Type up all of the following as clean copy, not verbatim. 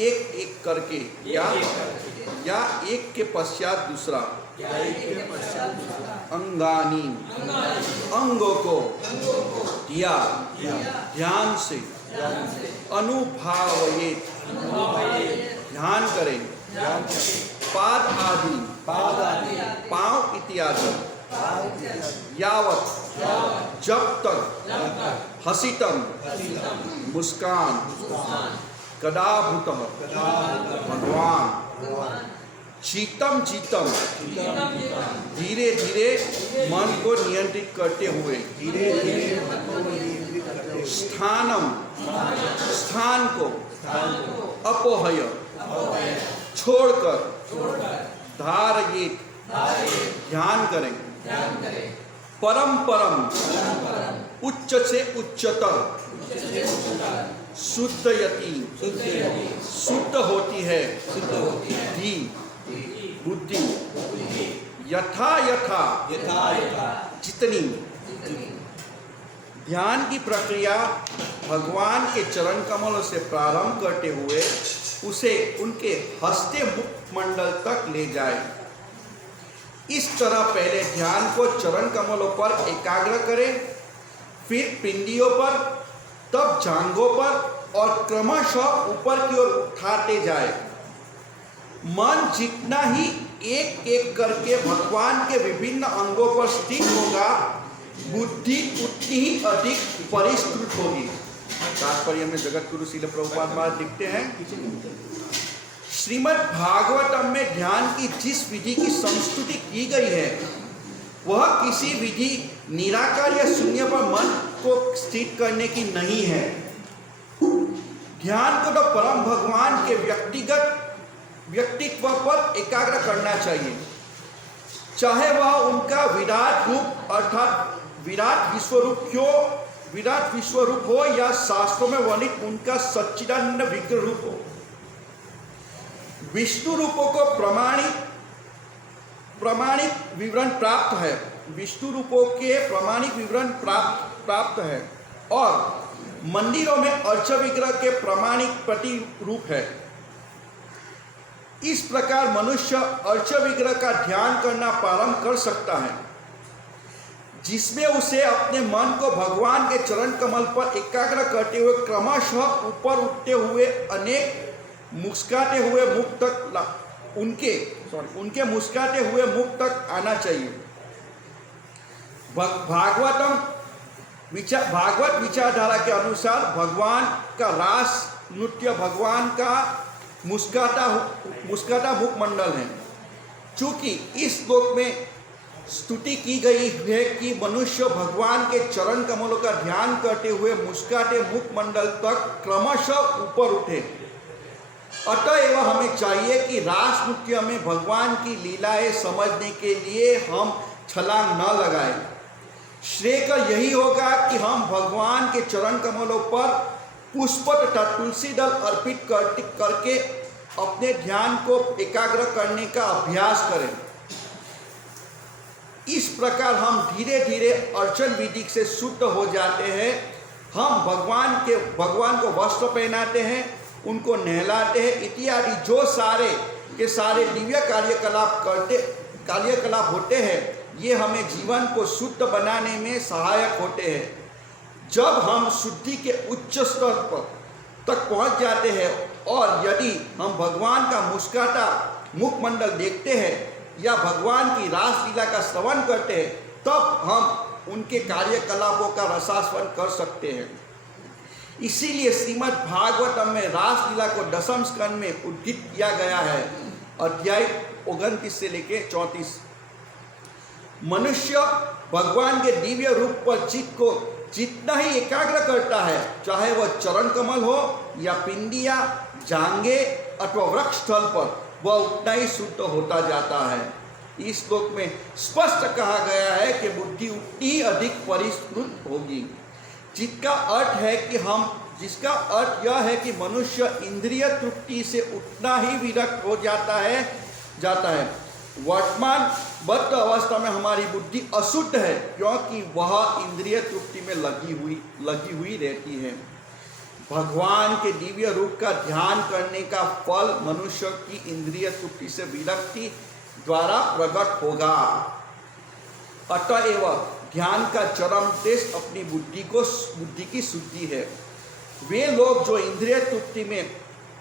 एक एक करके या एक के पश्चात दूसरा अंगानी अंगों को दिया ध्यान से अनुभावयेत ध्यान करें पाद आदि पांव इत्यादि यावत जब तक हसितम मुस्कान कदाभूतः भगवान शीतम चीतम धीरे धीरे मन को नियंत्रित करते हुए स्थान को अपोहय छोड़कर धारयेत ध्यान करें परम उच्च से उच्चतर शुद्धयति शुद्ध होती है धी बुद्धि यथा यथा जितनी ध्यान की प्रक्रिया भगवान के चरण कमलों से प्रारंभ करते हुए उसे उनके हस्ते मुखमंडल तक ले जाए। इस तरह पहले ध्यान को चरण कमलों पर एकाग्र करें, फिर पिंडियों पर, तब जांघों पर और क्रमशः ऊपर की ओर उठाते जाए। मन जितना ही एक एक करके भगवान के विभिन्न अंगों पर स्थित होगा, बुद्धि उतनी ही अधिक परिष्कृत होगी। तात्पर्य में जगत गुरु श्रील प्रभुपाद महाराज लिखते हैं, श्रीमद् भागवतम में ध्यान की जिस विधि की संस्तुति की गई है वह किसी विधि निराकार या शून्य पर मन को स्थित करने की नहीं है। ध्यान को तो परम भगवान के व्यक्तित्व पर एकाग्र करना चाहिए, चाहे वह उनका विराट रूप अर्थात विराट विश्वरूप हो या शास्त्रों में वर्णित उनका सच्चिदानंद विग्रह रूप हो। विष्णु रूपों को प्रमाणिक विवरण प्राप्त है, विष्णु रूपों के प्रमाणिक विवरण प्राप्त है और मंदिरों में अर्च विग्रह के प्रमाणिक प्रतिरूप है। इस प्रकार मनुष्य अर्च विग्रह का ध्यान करना प्रारंभ कर सकता है, जिसमें उसे अपने मन को भगवान के चरण कमल पर एकाग्र करते हुए क्रमशः ऊपर उठते हुए अनेक मुस्काते हुए मुख तक उनके मुस्काते हुए मुख तक आना चाहिए। भागवत विचारधारा के अनुसार भगवान का रास नृत्य भगवान का मुस्काता मुखमंडल है। चूंकि इस श्लोक में स्तुति की गई है कि मनुष्य भगवान के चरण कमलों का ध्यान करते हुए मुस्काते मुखमंडल तक क्रमशः ऊपर उठे, अतएव हमें चाहिए कि रास नृत्य में भगवान की लीलाएं समझने के लिए हम छलांग न लगाएं। श्रेय का यही होगा कि हम भगवान के चरण कमलों पर पुष्प तथा तुलसी दल अर्पित करके अपने ध्यान को एकाग्र करने का अभ्यास करें। इस प्रकार हम धीरे धीरे अर्चन विधि से शुद्ध हो जाते हैं। हम भगवान को वस्त्र पहनाते हैं, उनको नहलाते हैं इत्यादि जो सारे के सारे दिव्य कार्यकलाप होते हैं, ये हमें जीवन को शुद्ध बनाने में सहायक होते हैं। जब हम शुद्धि के उच्च स्तर तक पहुंच जाते हैं और यदि हम भगवान का मुस्काता मुखमंडल देखते हैं या भगवान की रास लीला का श्रवण करते हैं, तब हम उनके कार्यकलापों का रसास्वादन कर सकते हैं। इसीलिए श्रीमद् भागवतम में रास लीला को दशम स्कंद में उद्धृत किया गया है, अध्याय 29 से लेकर 34। मनुष्य भगवान के दिव्य रूप पर चित्त को जितना ही एकाग्र करता है, चाहे वह चरण कमल हो या पिंडिया जांगे अथवा वृक्ष स्थल पर, वह उतना ही शुद्ध होता जाता है। इस श्लोक में स्पष्ट कहा गया है कि बुद्धि उतनी ही अधिक परिष्कृत होगी, जिसका अर्थ यह है कि मनुष्य इंद्रिय तृप्ति से उतना ही विरक्त हो जाता है। वर्तमान बद्ध अवस्था में हमारी बुद्धि अशुद्ध है, क्योंकि वह इंद्रिय तृप्ति में लगी हुई रहती है। भगवान के दिव्य रूप का ध्यान करने का फल मनुष्य की इंद्रिय तृप्ति से विरक्ति द्वारा प्रकट होगा। अतएव ध्यान का चरम उद्देश्य अपनी बुद्धि की शुद्धि है। वे लोग जो इंद्रिय तृप्ति में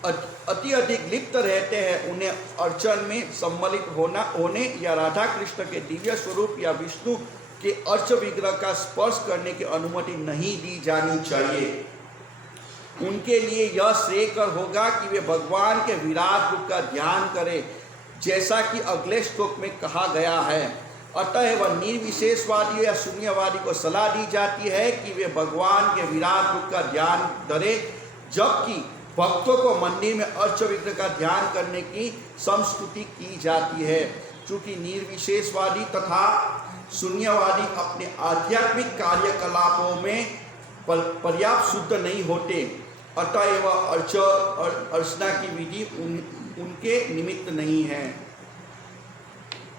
अति अधिक लिप्त रहते हैं, उन्हें अर्चन में सम्मिलित होने या राधा कृष्ण के दिव्य स्वरूप या विष्णु के अर्च विग्रह का स्पर्श करने की अनुमति नहीं दी जानी चाहिए। उनके लिए यह श्रेयकर होगा कि वे भगवान के विराट रूप का ध्यान करें, जैसा कि अगले श्लोक में कहा गया है। अतः वह निर्विशेषवादी या शून्यवादी को सलाह दी जाती है कि वे भगवान के विराट रूप का ध्यान करें, जबकि भक्तों को मंदिर में अर्च विग्रह का ध्यान करने की संस्तुति की जाती है। चूँकि निर्विशेषवादी तथा शून्यवादी अपने आध्यात्मिक कार्यकलापों में पर्याप्त शुद्ध नहीं होते, अतएव अर्चना की विधि उनके निमित्त नहीं है।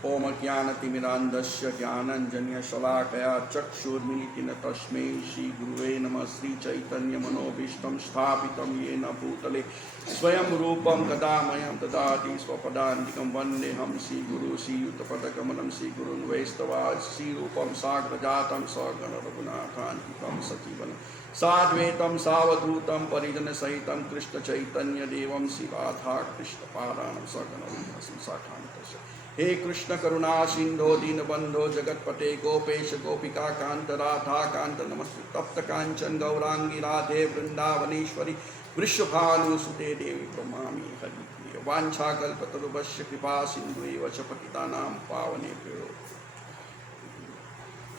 ओम ज्ञानतिमिरान्धस्य ज्ञानाञ्जनस्य शलाकया चक्षुर्मिलितेन तस्मै श्रीगुरुवे नमः। श्रीचैतन्यमनोभीष्टं स्थापितं येन भूतले स्वयं रूपं कदा मह्यं ददाति स्वपदान्तिकं। वन्देऽहं श्रीगुरुं श्रीयुतपदकमलं श्रीगुरुं वैष्णवांश्च श्रीरूपं साग्रजातं सगण रघुनाथान्वितं सजीवनं साद्वैतं सावधूतं परिजनसहितं कृष्णचैतन्यदेवं श्रीराधा कृष्णपादानं सगण साखान्तस्य। हे कृष्ण करुणा सिंधो दीनबंधो जगतपते गोपेश गोपिका कांत राधा कांत नमस्ते तप्त कांचन गौरांगी राधे वृंदावनेश्वरी वृषभानुसुते देवी प्रणमामि हरिप्रिय। वाञ्छाकल्पतरुभ्यश्च कृपा सिन्धुएव च पतितानां पावनेभ्यो।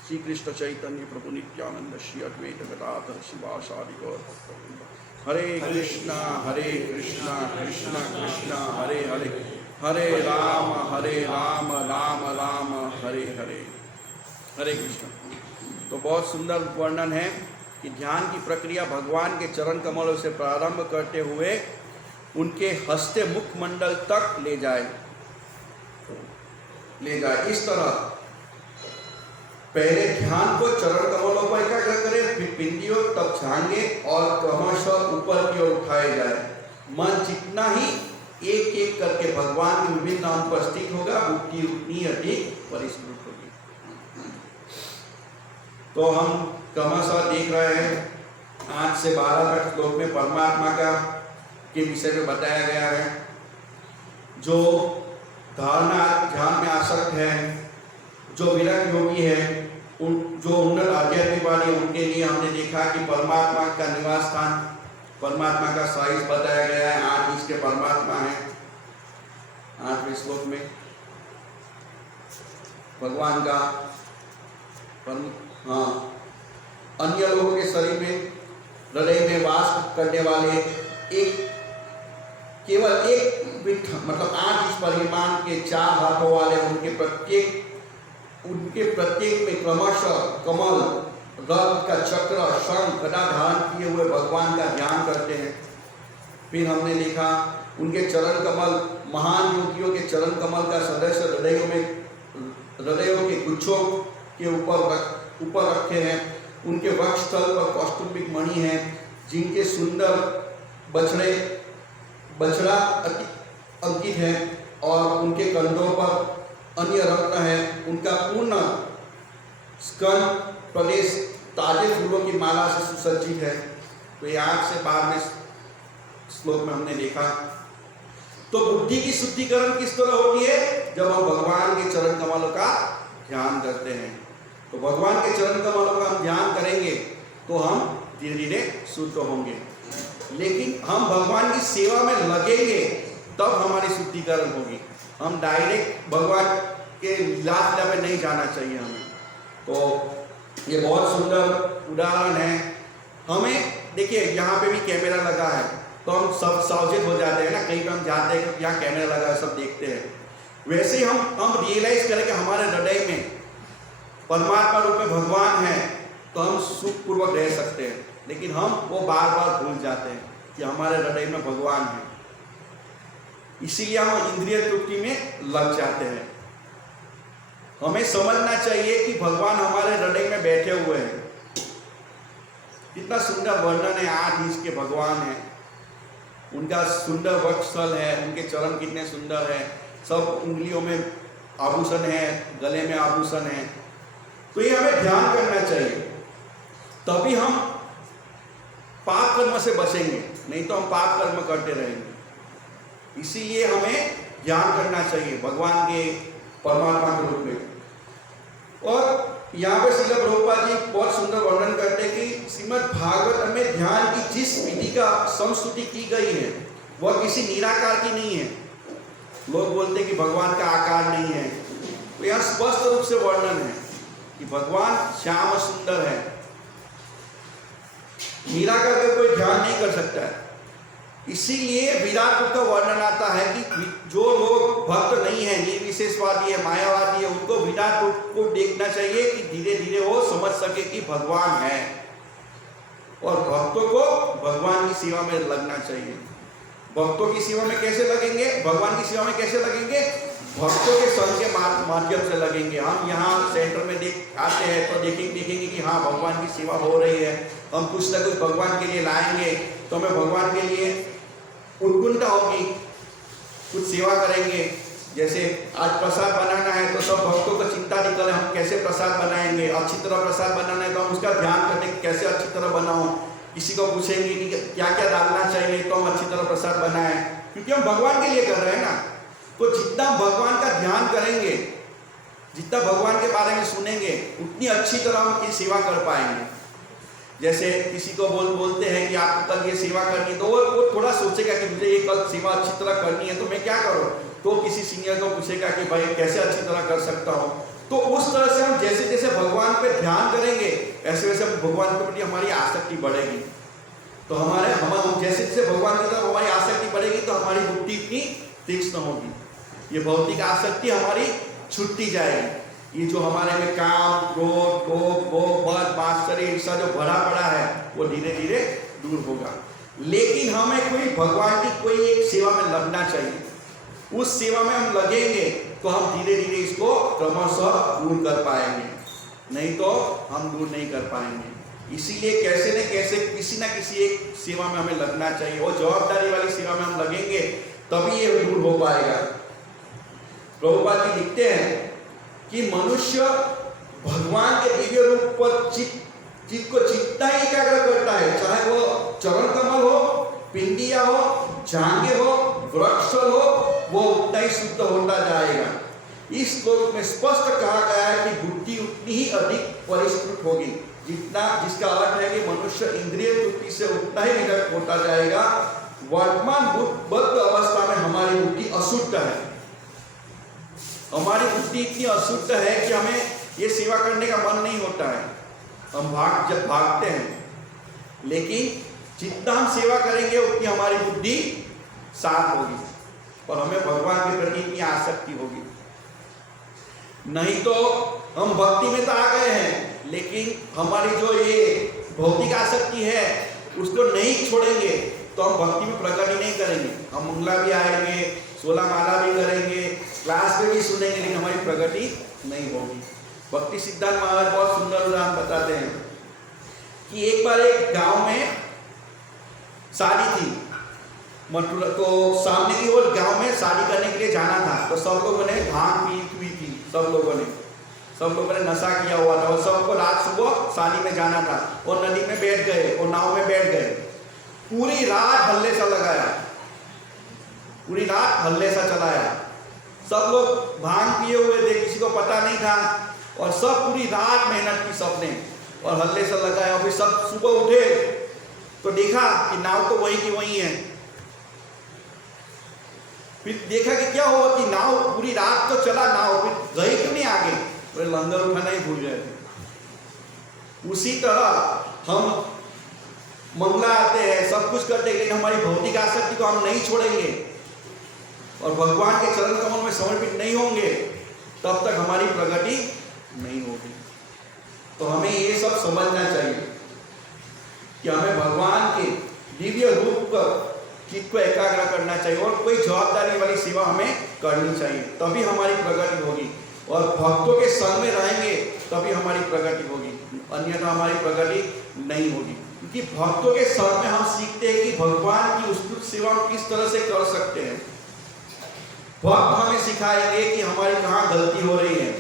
श्री कृष्ण चैतन्य प्रभु नित्यानंद श्री अद्वैत गदाधर शिवासादि गौर भक्तवृंद। हरे कृष्णा कृष्णा कृष्णा हरे हरे, हरे राम राम राम हरे हरे। हरे कृष्ण। तो बहुत सुंदर वर्णन है कि ध्यान की प्रक्रिया भगवान के चरण कमलों से प्रारंभ करते हुए उनके हस्ते मुखमंडल तक ले जाए। इस तरह पहले ध्यान को चरण कमलों पर एकाग्र करें, फिर बिंदियों तक झांगे और क्रमशः ऊपर की ओर उठाए जाए। मन जितना ही एक एक करके भगवान के विभिन्न नाम पर स्थित होगा, बुद्धि उतनी अधिक परिष्कृत होगी। तो हम क्रमशः देख रहे हैं 8 से 12 तक श्लोक में परमात्मा का के विषय में बताया गया है। जो धारणा ध्यान में आसक्त है, जो विरक्त योगी है, जो उन्नत आध्यात्मिकवादी, उनके लिए हमने देखा कि परमात्मा का निवास स्थान, परमात्मा का साइज बताया गया है। 8 इसके परमात्मा है। 8वें श्लोक में भगवान का अन्य लोगों के शरीर में हृदय में वास करने वाले केवल एक विठ, मतलब 8 इस परिमाण के 4 हाथों वाले, उनके प्रत्येक में क्रमशः कमल, रथ का चक्र, शंख, गदा धारण किए हुए भगवान का ध्यान करते हैं। फिर हमने देखा उनके चरण कमल, महान योगियों के चरण कमल का सदस्य हृदयों के गुच्छों के ऊपर रखे हैं। उनके वक्षस्थल पर कौस्तुभिक मणि है, जिनके सुंदर बछड़ा अंकित है, और उनके कंधों पर अन्य रत्न है। उनका पूर्ण स्कंद प्रदेश ताजे फूलों की माला से सुसज्जित है। तो ये 8 से 12वें श्लोक में हमने देखा। तो बुद्धि की शुद्धिकरण किस तरह होती है? जब हम भगवान के चरण कमलों का ध्यान करते हैं। तो भगवान के चरण कमलों का हम ध्यान करेंगे तो हम धीरे धीरे शुद्ध होंगे। लेकिन हम भगवान की सेवा में लगेंगे तब हमारी शुद्धिकरण होगी। हम डायरेक्ट भगवान के लीला में नहीं जाना चाहिए हमें। तो ये बहुत सुंदर उदाहरण है। हमें देखिए यहाँ पे भी कैमरा लगा है, तो हम सब सावचेत हो जाते हैं ना। कहीं पर हम जाते हैं कि यहाँ कैमरा लगा है, सब देखते हैं। वैसे ही हम रियलाइज करें कि हमारे हृदय में परमात्मा रूप में भगवान है, तो हम सुखपूर्वक रह सकते हैं। लेकिन हम वो बार बार भूल जाते हैं कि हमारे हृदय में भगवान है, इसीलिए हम इंद्रिय तृप्ति में लग जाते हैं। हमें समझना चाहिए कि भगवान हमारे हृदय में बैठे हुए हैं। कितना सुंदर वर्णन है, 8 इंच के भगवान है, उनका सुंदर वक्षस्थल है, उनके चरण कितने सुंदर है, सब उंगलियों में आभूषण है, गले में आभूषण है। तो ये हमें ध्यान करना चाहिए, तभी हम पाप कर्म से बचेंगे, नहीं तो हम पाप कर्म करते रहेंगे। इसीलिए हमें ध्यान करना चाहिए भगवान के, परमात्मा के रूप में। और यहाँ पे श्रील प्रभुपाद जी बहुत सुंदर वर्णन करते हैं कि श्रीमद् भागवत में ध्यान की जिस विधि का संस्तुति की गई है वह किसी निराकार की नहीं है। लोग बोलते हैं कि भगवान का आकार नहीं है, तो यहाँ स्पष्ट रूप से वर्णन है कि भगवान श्याम सुंदर है, निराकार का कोई ध्यान नहीं कर सकता है। इसीलिए विराट रूप का वर्णन आता है कि जो लोग भक्त नहीं है, निर्विशेषवादी है, मायावादी है, उनको विराट रूप को देखना चाहिए कि धीरे धीरे वो समझ सके कि भगवान है, और भक्तों को भगवान की सेवा में लगना चाहिए। भक्तों की सेवा में कैसे लगेंगे, भगवान की सेवा में कैसे लगेंगे? भक्तों के संग के माध्यम से लगेंगे। हम यहाँ सेंटर में आते हैं तो देखेंगे कि हाँ भगवान की सेवा हो रही है, हम कुछ ना कुछ भगवान के लिए लाएंगे, तो हमें भगवान के लिए उत्कंठा होगी, कुछ सेवा करेंगे। जैसे आज प्रसाद बनाना है तो सब भक्तों को चिंता निकले, हम कैसे प्रसाद बनाएंगे, अच्छी तरह प्रसाद बनाना है तो हम उसका ध्यान करते कैसे अच्छी तरह बनाओ। किसी को पूछेंगे कि क्या क्या डालना चाहिए तो हम अच्छी तरह प्रसाद बनाएं, क्योंकि हम भगवान के लिए कर रहे हैं ना। तो जितना भगवान का ध्यान करेंगे, जितना भगवान के बारे में सुनेंगे, उतनी अच्छी तरह हम की सेवा कर पाएंगे। जैसे किसी को बोलते हैं कि आपको कल ये सेवा करनी है, तो वो थोड़ा सोचेगा कि मुझे ये कल सेवा अच्छी तरह करनी है, तो मैं क्या करूँ? तो किसी सीनियर को पूछेगा कि भाई कैसे अच्छी तरह कर सकता हूँ। तो उस तरह से हम जैसे जैसे भगवान पे ध्यान करेंगे, वैसे वैसे भगवान के प्रति हमारी आसक्ति बढ़ेगी। तो हम जैसे जैसे भगवान की तरफ हमारी आसक्ति बढ़ेगी तो हमारी बुद्धि इतनी तीक्ष्ण होगी, ये भौतिक आसक्ति हमारी छूटती जाएगी। ये जो हमारे में काम, क्रोध, लोभ, मोह, मद, मात्सर्य, ईर्ष्या जो भरा पड़ा है वो धीरे धीरे दूर होगा। लेकिन हमें कोई भगवान की कोई एक सेवा में लगना चाहिए। उस सेवा में हम लगेंगे तो हम धीरे धीरे इसको क्रमशः दूर कर पाएंगे, नहीं तो हम दूर नहीं कर पाएंगे। इसीलिए कैसे न कैसे किसी न किसी एक सेवा में हमें लगना चाहिए, और जवाबदारी वाली सेवा में हम लगेंगे तभी ये दूर हो पाएगा। प्रभुपाद जी लिखते हैं कि मनुष्य भगवान के दिव्य रूप पर चित्त को जितना ही एकाग्र करता है, चाहे वो चरण कमल हो, पिंडिया हो, जांघें हो, वृक्षस्थल हो, वो उतना ही शुद्ध होता जाएगा। इस श्लोक में स्पष्ट कहा गया है कि बुद्धि उतनी ही अधिक परिष्कृत होगी, जिसका अर्थ है कि मनुष्य इंद्रिय तृप्ति से उतना ही निरत होता जाएगा। वर्तमान बद्ध अवस्था में हमारी बुद्धि अशुद्ध है, हमारी बुद्धि इतनी अशुद्ध है कि हमें ये सेवा करने का मन नहीं होता है, हम भागते हैं। लेकिन जितना हम सेवा करेंगे उतनी हमारी बुद्धि साफ होगी और हमें भगवान के प्रति इतनी आसक्ति होगी। नहीं तो हम भक्ति में तो आ गए हैं, लेकिन हमारी जो ये भौतिक आसक्ति है उसको नहीं छोड़ेंगे तो हम भक्ति में प्रगति नहीं करेंगे। हम मंगला भी आएंगे, 16 माला भी करेंगे, क्लास में भी सुनेंगे, लेकिन हमारी प्रगति नहीं होगी। भक्ति सिद्धांत महाराज बहुत सुंदर उदाहरण बताते हैं कि एक बार एक गांव में शादी थी, मतलब तो सामने की ओर गांव में शादी करने के लिए जाना था। तो सब लोगों ने भांग पी हुई थी, सब लोगों ने नशा किया हुआ था, और सबको रात सुबह शादी में जाना था। और नदी में बैठ गए और नाव में बैठ गए, पूरी रात हल्ले सा लगाया, पूरी रात हल्ले सा चलाया। सब लोग भांग पिए हुए थे, किसी को पता नहीं था, और सब पूरी रात मेहनत की सबने और हल्ले सा लगाया। फिर सब सुबह उठे तो देखा कि नाव तो वही की वही है। फिर देखा कि क्या हुआ कि नाव पूरी रात तो चला, नाव फिर गई क्यों नहीं आगे? तो लंगर उठाना ही भूल गए थे। उसी तरह हम मंगला आते हैं, सब कुछ करते हैं, लेकिन हमारी भौतिक आसक्ति को हम नहीं छोड़ेंगे और भगवान के चरण कमल में समर्पित नहीं होंगे, तब तक हमारी प्रगति नहीं होगी। तो हमें ये सब समझना चाहिए कि हमें भगवान के दिव्य रूप पर चित्त को एकाग्र करना चाहिए और कोई जवाबदारी वाली सेवा हमें करनी चाहिए, तभी हमारी प्रगति होगी। और भक्तों के संग में रहेंगे तभी हमारी प्रगति होगी, अन्यथा हमारी प्रगति नहीं होगी। क्योंकि भक्तों के संग में हम सीखते हैं कि भगवान की उत्तुष्ट सेवा हम किस तरह से कर सकते हैं। भक्त हमें सिखाएंगे कि हमारी कहाँ गलती हो रही है।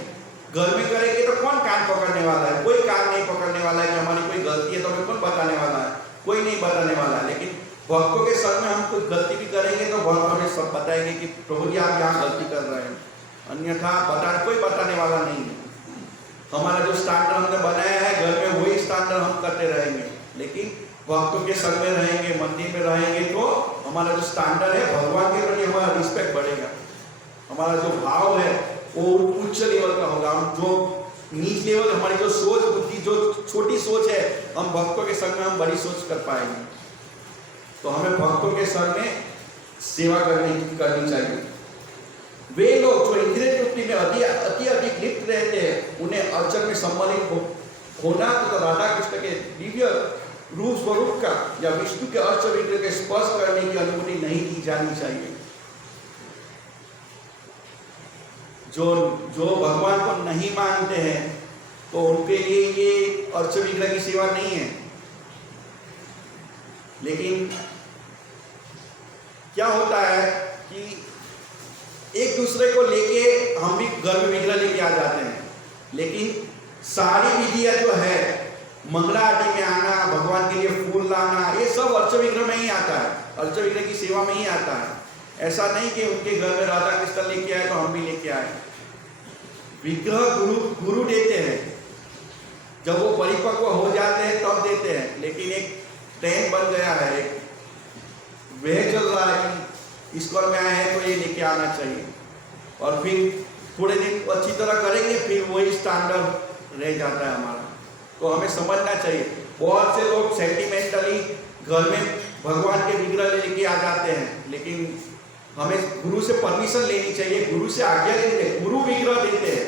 घर में करेंगे तो कौन कान पकड़ने वाला है? कोई कान नहीं पकड़ने वाला है कि हमारी कोई गलती है तो हमें कौन बताने वाला है? कोई नहीं बताने वाला है। लेकिन भक्तों के संग में हम कुछ गलती भी करेंगे तो भक्त हमें सब बताएंगे कि प्रभु जी आप यहाँ गलती कर रहे हैं, अन्यथा कोई बताने वाला नहीं है। हमारा जो स्टैंडर्ड हमने बनाया है घर में वही स्टैंडर्ड हम करते रहेंगे। लेकिन भक्तों के संग में रहेंगे, मंदिर में रहेंगे तो हमारा जो स्टैंडर्ड है भगवान के प्रति हमारा रिस्पेक्ट बढ़ेगा, हमारा जो भाव है वो उच्च लेवल का होगा। हम जो नीच लेवल, हमारी जो सोच बुद्धि, जो छोटी सोच है, हम भक्तों के संग में हम बड़ी सोच कर पाएंगे। तो हमें भक्तों के संग में सेवा करनी चाहिए। वे लोग जो इंद्रिय तृप्ति में अति अधिक लिप्त रहते हैं उन्हें अर्चन में सम्मिलित होना तो राधा कृष्ण के दिव्य रूप स्वरूप का या विष्णु के अर्च विग्रह के स्पर्श करने की अनुमति नहीं दी जानी चाहिए। जो भगवान को नहीं मानते हैं तो उनके लिए ये अर्च विग्रह की सेवा नहीं है। लेकिन क्या होता है कि एक दूसरे को लेके हम भी घर में विग्रह लेके आ जाते हैं, लेकिन सारी विधियां जो है मंगला आरती में आना, भगवान के लिए फूल लाना, ये सब अर्च विग्रह में ही आता है, अर्च विग्रह की सेवा में ही आता है। ऐसा नहीं कि उनके घर में राधा कृष्ण लेके आए तो हम भी लेके आए। विग्रह गुरु देते हैं, जब वो परिपक्व हो जाते हैं तब देते हैं। लेकिन एक ट्रेंड बन गया है, एक वह चल रहा है कि इस्कॉन में आए हैं तो ये लेके आना चाहिए, और फिर थोड़े दिन अच्छी तरह करेंगे फिर वही स्टैंडर्ड रह जाता है हमारा। तो हमें समझना चाहिए, बहुत से लोग सेंटिमेंटली घर में भगवान के विग्रह लेके आ जाते हैं, लेकिन हमें गुरु से परमिशन लेनी चाहिए, गुरु से आज्ञा लेंगे। गुरु विग्रह देते हैं,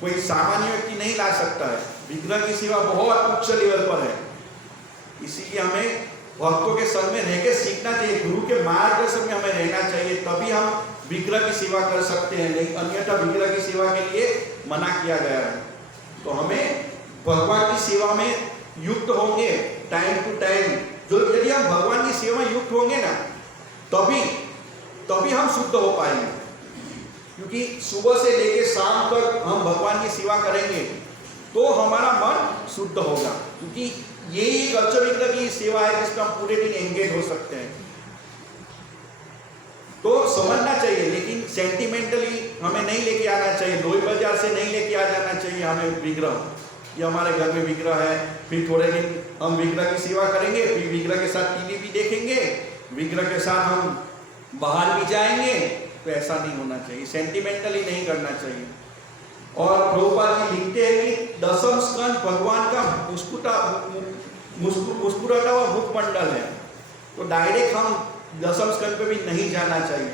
कोई सामान्य व्यक्ति नहीं ला सकता है। विग्रह की सेवा बहुत उच्च लेवल पर है, इसीलिए हमें भक्तों के संग में रहकर सीखना चाहिए, गुरु के मार्गदर्शन में हमें रहना चाहिए, तभी हम विग्रह की सेवा कर सकते हैं। नहीं अन्यथा विग्रह की सेवा के लिए मना किया गया है। तो हमें भगवान की सेवा में युक्त होंगे टाइम टू टाइम। जो यदि हम भगवान की सेवा में युक्त होंगे ना तभी हम शुद्ध हो पाएंगे, क्योंकि सुबह से लेकर शाम तक हम भगवान की सेवा करेंगे तो हमारा मन शुद्ध होगा, क्योंकि यही एक अर्च विग्रह की सेवा है जिसमें हम पूरे दिन एंगेज हो सकते हैं। तो समझना चाहिए, लेकिन सेंटिमेंटली हमें नहीं लेके आना चाहिए, लोई बाजार से नहीं लेके आ जाना चाहिए हमें विग्रह। ये हमारे घर में विग्रह है, फिर थोड़े दिन हम विग्रह की सेवा करेंगे, फिर विग्रह के साथ टीवी भी देखेंगे, विग्रह के साथ हम बाहर भी जाएंगे। तो ऐसा नहीं होना चाहिए, सेंटिमेंटली नहीं करना चाहिए। और प्रभुपाद जी लिखते हैं कि दसम स्कंद भगवान का मुस्कुराता हुआ मुखमंडल है, तो डायरेक्ट हम दसम स्कंद पे भी नहीं जाना चाहिए।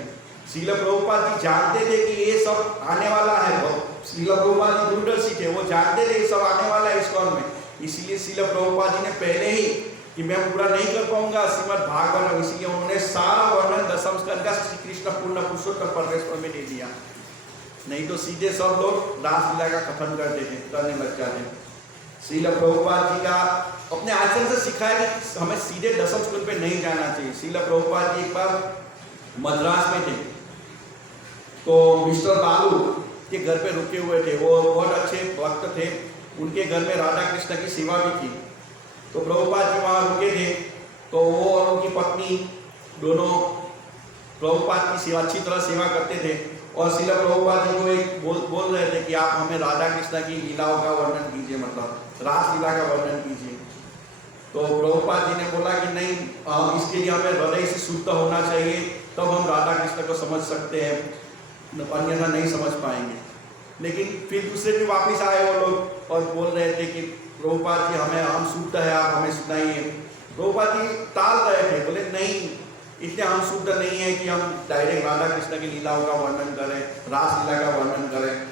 श्रील प्रभुपाद जी जानते थे कि ये सब आने वाला है, श्रील प्रभुपाद जी दूरदर्शी थे, वो जानते थे ये सब आने वाला है इस्कॉन में। इसीलिए श्रील प्रभुपाद जी ने पहले ही कि मैं पूरा नहीं कर पाऊंगा श्रीमद् भागवत, इसलिए उन्होंने सारा वर्णन दसम स्कंद का श्री कृष्ण पूर्ण पुरुषोत्तम परमेश्वर में दे दिया। नहीं तो सीधे सब लोग रासलीला का कथन करने लग जाते। श्रील प्रभुपाद जी का अपने आचरण से सिखाया कि हमें सीधे दसम स्कंद पे नहीं जाना चाहिए। श्रील प्रभुपाद जी एक बार मद्रास में थे, तो मिस्टर बालू के घर पे रुके हुए थे। वो बहुत अच्छे भक्त थे, उनके घर में राधा कृष्ण की सेवा भी थी। तो प्रभुपाद जी वहाँ रुके थे, तो वो और उनकी पत्नी दोनों प्रभुपाद की सेवा अच्छी तरह सेवा करते थे। और श्रील प्रभुपाद जी को एक बोल रहे थे कि आप हमें राधा कृष्ण की लीलाओं का वर्णन कीजिए, मतलब रासलीला का वर्णन कीजिए। तो प्रभुपाद जी ने बोला कि नहीं, इसके लिए हमें हृदय से शुद्ध होना चाहिए, तब हम राधा कृष्ण को समझ सकते हैं, अन्यथा नहीं समझ पाएंगे। लेकिन फिर दूसरे दिन वापस आए वो लोग और बोल रहे थे कि प्रभुपाद जी हम शुद्ध है, आप हमें सुनाइए। प्रभुपाद जी टाल रहे थे, बोले नहीं, इसलिए हम शुद्ध नहीं है कि हम डायरेक्ट राधा कृष्ण की लीलाओं का वर्णन करें, रासलीला का वर्णन करें।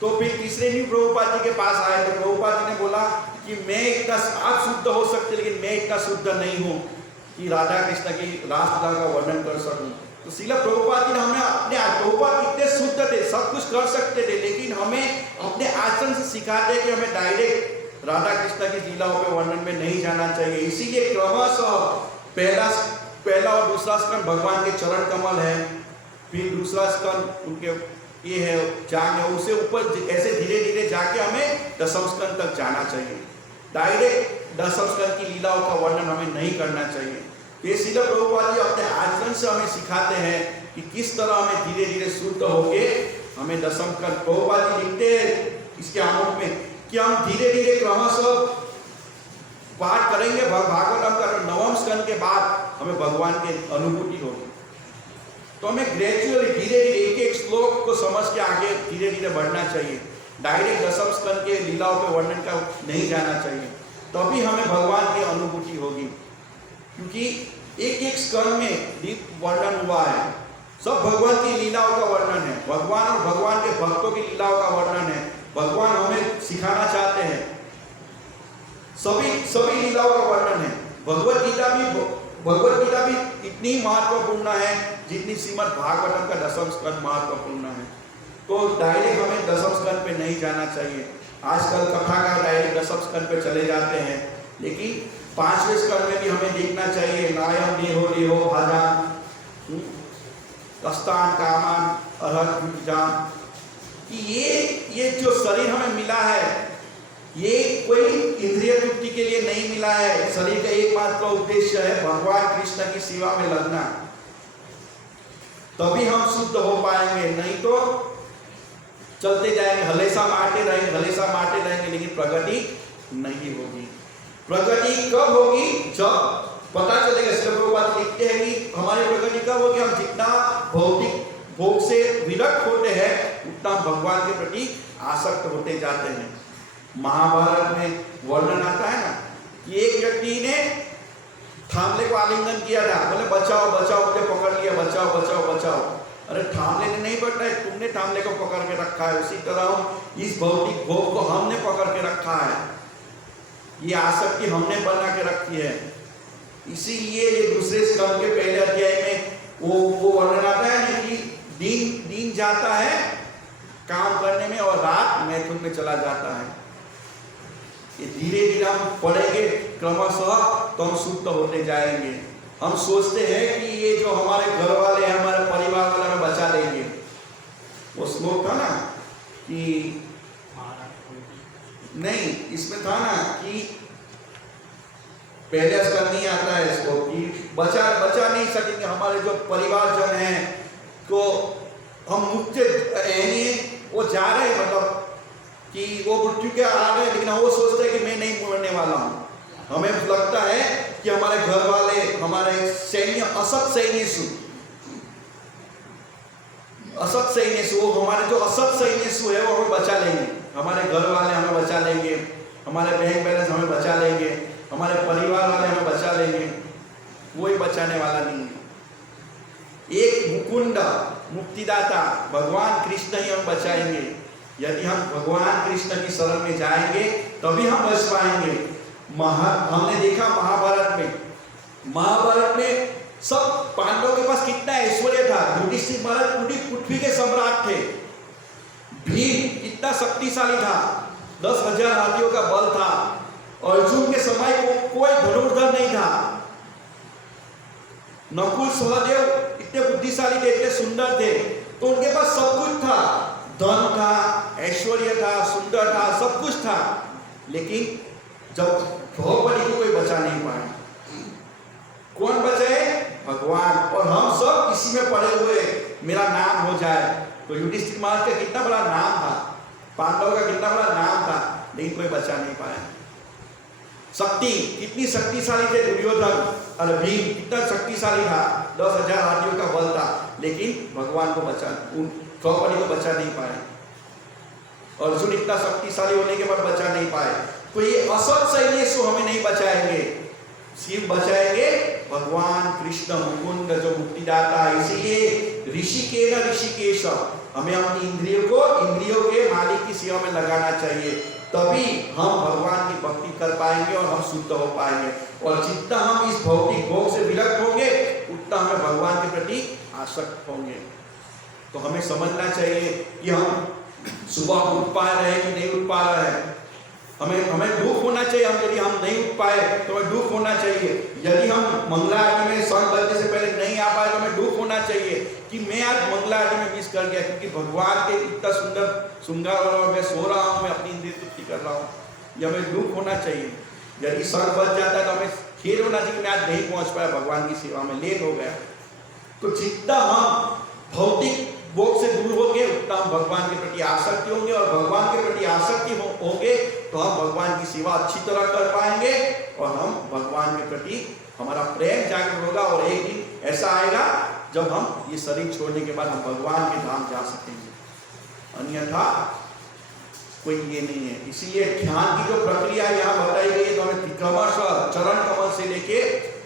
तो फिर तीसरे दिन प्रभुपाद जी के पास आए तो प्रभुपाद जी ने बोला कि मैं इतना, आप शुद्ध हो सकते लेकिन मैं इतना शुद्ध नहीं हूँ कि राधा कृष्ण की रासलीला का वर्णन कर सकूँ। तो श्रील प्रभुपाद जी ने हमें अपने प्रभुपाद इतने शुद्ध थे, सब कुछ कर सकते थे, लेकिन हमें अपने आचरण से सिखाते कि हमें डायरेक्ट राधा कृष्ण की लीलाओं पे वर्णन में नहीं जाना चाहिए। इसीलिए क्रमशः पहला और दूसरा स्कंद भगवान के चरण कमल है, फिर दूसरा स्कंद उनके ये है जांग है, उससे ऊपर ऐसे धीरे धीरे जाके हमें दशम स्कंद तक जाना चाहिए। डायरेक्ट दशम स्कंद की लीलाओं का वर्णन हमें नहीं करना चाहिए। ये श्रील प्रभुपाद जी अपने आचरण से हमें सिखाते हैं कि किस तरह हमें धीरे धीरे शुद्ध होके हमें दशम स्कंद, प्रभुपाद जी लिखते हैं इसके आमुख में कि हम धीरे धीरे क्रमशः पाठ करेंगे भागवतम का नवम स्कंद के बाद हमें भगवान की अनुभूति होगी। तो हमें ग्रेजुअली धीरे धीरे एक एक श्लोक को समझ के आगे धीरे धीरे बढ़ना चाहिए। डायरेक्ट दशम स्कंद के लीलाओं पे वर्णन का नहीं जाना चाहिए, तभी हमें भगवान की अनुभूति होगी। क्योंकि एक एक स्कंद में दीप वर्णन हुआ है, सब भगवान की लीलाओं का वर्णन है, भगवान और भगवान के भक्तों की लीलाओं का वर्णन है। भगवान हमें सिखाना चाहते हैं, सभी लीलाओं का वर्णन है। भगवत गीता भी इतनी महत्वपूर्ण है जितनी श्रीमद् भागवतम का दशम स्कंद महत्वपूर्ण है। तो डायरेक्ट हमें दशम स्कंद पे नहीं जाना चाहिए। आजकल कथा का डायरेक्ट दशम स्कंद पे चले जाते हैं, लेकिन 5वें स्कंद में भी हमें देखना चाहिए नायम देहो देहो भाजान कस्तान कामान अरहत जान, कि ये जो शरीर हमें मिला है ये कोई इंद्रिय तृप्ति के लिए नहीं मिला है। शरीर का एकमात्र उद्देश्य है भगवान कृष्ण की सेवा में लगना, तभी हम शुद्ध हो पाएंगे। नहीं तो चलते जाएंगे, हलेसा मारते रहेंगे, लेकिन प्रगति नहीं होगी। प्रगति कब होगी? जब पता चलेगा। इसलिए प्रभुपाद लिखते हैं कि हमारी प्रगति कब होगी? हम जितना भौतिक भोग से विरक्त होते हैं उतना भगवान के प्रति आसक्त होते जाते हैं। महाभारत में वर्णन आता है ना कि एक व्यक्ति ने थामले को आलिंगन किया था, बोले बचाओ बचाओ, मुझे पकड़ लिया, बचाओ बचाओ बचाओ। अरे थामले ने नहीं पकड़ा है, तुमने थामले को पकड़ के रखा है। उसी तरह इस भौतिक भोग को हमने पकड़ के रखा है, ये आसक्ति हमने बना के रखी है। इसीलिए ये दूसरे स्कंद के पहले अध्याय में वो वर्णन आता है ना कि दिन जाता है काम करने में और रात मैथुन में चला जाता है। ये धीरे धीरे हम पढ़ेंगे क्रमशः तो हम शुद्ध होते जाएंगे। हम सोचते हैं कि ये जो हमारे घर वाले हैं, हमारे परिवार वाले हमें बचा लेंगे। वो श्लोक था ना कि नहीं, इसमें था ना कि पहले स्कंद नहीं आता है इसको कि बचा नहीं सकेंगे हमारे जो परिवारजन हैं, तो हम मुक्त वो जा रहे हैं, मतलब कि वो मृत्यु के आ गए, लेकिन वो सोचते हैं कि मैं नहीं मरने वाला हूँ। हमें लगता है कि हमारे घर वाले, हमारे सैन्य असत सैन्य वो हमारे जो असत सैन्य है वो हमें बचा लेंगे। हमारे घर वाले हमें बचा लेंगे, हमारे बैंक बैलेंस हमें बचा लेंगे, हमारे परिवार वाले हमें बचा लेंगे। कोई बचाने वाला नहीं है। एक मुकुंद मुक्तिदाता भगवान कृष्ण ही हम बचाएंगे। यदि हम भगवान कृष्ण की शरण में जाएंगे तभी हम बच पाएंगे। हमने देखा महाभारत में सब पांडवों के पास कितना ऐश्वर्य था। युधिष्ठिर महाराज पूरी पृथ्वी के सम्राट थे। भीम कितना शक्तिशाली था, 10,000 हाथियों का बल था। अर्जुन के समय को कोई धनुर्धर नहीं था। नकुल सहदेव इतने बुद्धिशाली थे, इतने सुंदर थे, तो उनके पास सब कुछ था, धन था, ऐश्वर्य था, सुंदर था, सब कुछ था। लेकिन जब द्रौपदी को कोई बचा नहीं पाया, कौन बचाए? भगवान। और हम सब इसी में पड़े हुए, मेरा नाम हो जाए। तो युधिष्ठिर महाराज का कितना बड़ा नाम था, पांडव का कितना बड़ा नाम था, लेकिन कोई बचा नहीं पाया। शक्ति कितनी शक्तिशाली थे दुर्योधन, और भीम कितना शक्तिशाली था, 10,000 हाथियों का बल था, लेकिन भगवान को बचा, द्रौपदी को बचा नहीं पाए। अर्जुन इतना शक्तिशाली होने के बाद बचा नहीं पाए। तो ये असत सैन्य हमें नहीं बचाएंगे, सिर्फ बचाएंगे भगवान कृष्ण मुकुंद जो मुक्तिदाता है। इसीलिए ऋषिकेश हमें अपनी इंद्रियों के मालिक की सेवा में लगाना चाहिए, तभी हम भगवान की भक्ति कर पाएंगे और हम शुद्ध हो पाएंगे। और जितना हम इस भौतिक भोग से विरक्त होंगे उतना हमें भगवान के प्रति आसक्त होंगे। तो हमें समझना चाहिए कि हम सुबह उठ पा रहे हैं कि नहीं उठ पा रहे हैं। हमें दुख होना चाहिए, यदि हम नहीं उठ पाए तो हमें दुख होना चाहिए। यदि हम मंगला आरती में शंख बजने से पहले नहीं आ पाए तो हमें दुख होना चाहिए कि मैं आज मंगला आरती में मिस कर गया, क्योंकि भगवान के इतना सुंदर श्रृंगार और मैं सो रहा हूँ, मैं अपनी इंद्रिय तृप्ति कर रहा हूँ, यह हमें दुख होना चाहिए। यदि शंख बज जाता है तो हमें खेद होना चाहिए कि मैं आज नहीं पहुँच पाया भगवान की सेवा में, लेट हो गया। तो जितना हम भौतिक भोग से दूर होंगे उतना हम भगवान के प्रति आसक्ति होंगे, और भगवान के प्रति आसक्ति होंगे तो हम भगवान की सेवा अच्छी तरह कर पाएंगे, और हम भगवान के प्रति हमारा प्रेम जागृत होगा। और एक दिन ऐसा आएगा जब हम ये शरीर छोड़ने के बाद हम भगवान के धाम जा सकेंगे, अन्यथा कोई ये नहीं है। इसीलिए ध्यान की जो प्रक्रिया यहाँ बताई गई है, तो हमें क्रमशः चरण कमल से लेके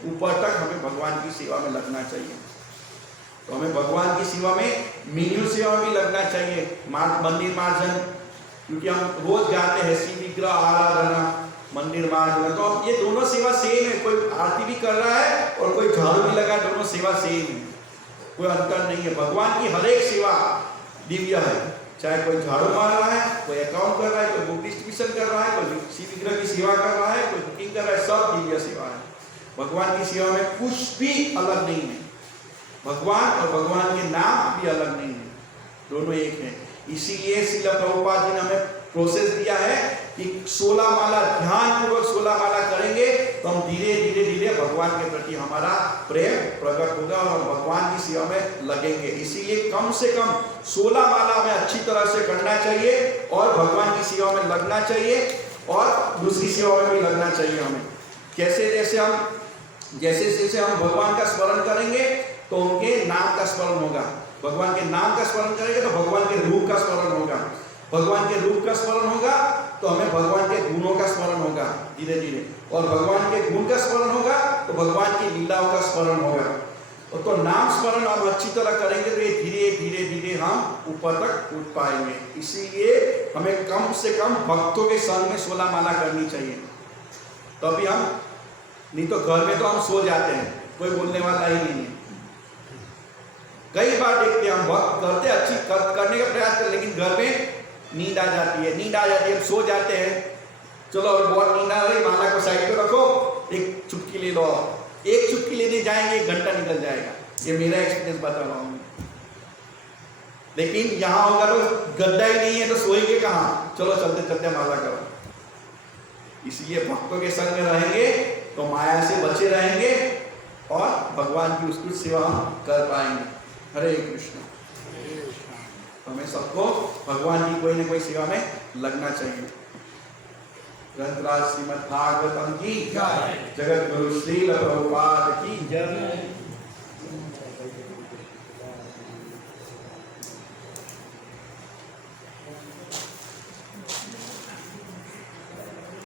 ऊपर तक हमें भगवान की सेवा में लगना चाहिए। तो हमें भगवान की सेवा में, मीन्यू सेवा में भी लगना चाहिए, मंदिर मार्जन, क्योंकि हम रोज गाते हैं शिव विग्रह आराधना, मंदिर मार्जन, तो ये दोनों सेवा सेम है। कोई आरती भी कर रहा है और कोई झाड़ू भी लगा, दोनों सेवा सेम है, कोई अंतर नहीं है। भगवान की हर एक सेवा दिव्य है, चाहे कोई झाड़ू मार रहा है, कोई अकाउंट कर रहा है, कोई बुक डिस्ट्रीब्यूशन कर रहा है, कोई शिव विग्रह की सेवा कर रहा है, कोई कुकिंग कर रहा है, सब दिव्य सेवा है। भगवान की सेवा में कुछ भी अलग नहीं है, भगवान और भगवान के नाम भी अलग नहीं है, दोनों एक है। इसीलिए श्रील प्रभुपाद जी ने हमें प्रोसेस दिया है कि 16 माला ध्यान पूर्वक 16 माला करेंगे तो हम धीरे धीरे धीरे भगवान के प्रति हमारा प्रेम प्रकट होगा और हम भगवान की सेवा में लगेंगे। इसीलिए कम से कम 16 माला हमें अच्छी तरह से करना चाहिए और भगवान की सेवा में लगना चाहिए और दूसरी सेवा में भी लगना चाहिए हमें। जैसे जैसे हम भगवान का स्मरण करेंगे तो उनके नाम का स्मरण होगा, भगवान के नाम का स्मरण करेंगे तो भगवान के रूप का स्मरण होगा, भगवान के रूप का स्मरण होगा तो हमें भगवान के गुणों का स्मरण होगा धीरे धीरे, और भगवान के गुण का स्मरण होगा तो भगवान की लीलाओं का स्मरण होगा। तो नाम स्मरण हम अच्छी तरह करेंगे तो ये धीरे धीरे धीरे हम ऊपर तक उठ पाएंगे। इसीलिए हमें कम से कम भक्तों के संग में 16 माला करनी चाहिए, तभी हम, नहीं तो घर में तो हम सो जाते हैं, कोई बोलने वाला ही नहीं है। कई बार देखते हैं हम भक्त करते अच्छी करने का प्रयास करते, लेकिन घर में नींद आ जाती है, हम सो जाते हैं, चलो अभी बहुत नींद आ रही, माला को साइड पे रखो, एक चुटकी ले लो, एक चुटकी लेने जाएंगे 1 घंटा निकल जाएगा, ये मेरा एक्सपीरियंस बता रहा हूँ। लेकिन यहाँ होगा तो गद्दा ही नहीं है तो सोएंगे कहाँ, चलो चलते चलते माला करो। इसलिए भक्तों के संग में रहेंगे तो माया से बचे रहेंगे और भगवान की उसकी सेवा हम कर पाएंगे। हरे कृष्ण। हमें सबको भगवान की कोई न कोई सेवा में लगना चाहिए। ग्रंथराज श्रीमद् भागवतम की जय, जगत गुरु श्रील प्रभुपाद की जय।